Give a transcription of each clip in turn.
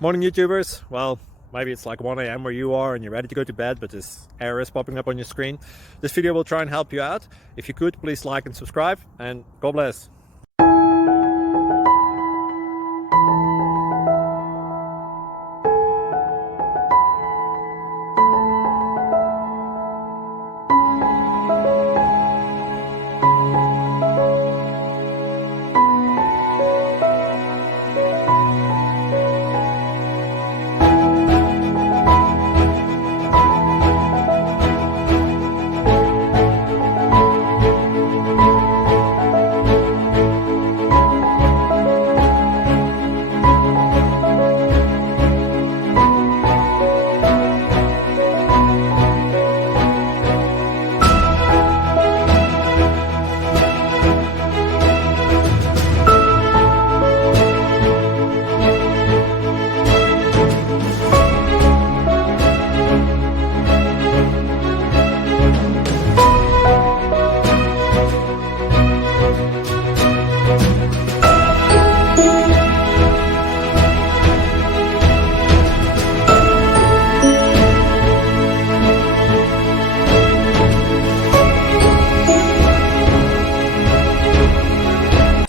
Morning YouTubers. Well, maybe it's like 1 a.m. where you are and you're ready to go to bed, but this error is popping up on your screen. This video will try and help you out. If you could, please like and subscribe, and God bless.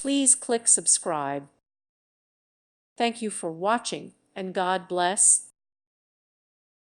Please click subscribe. Thank you for watching, and God bless.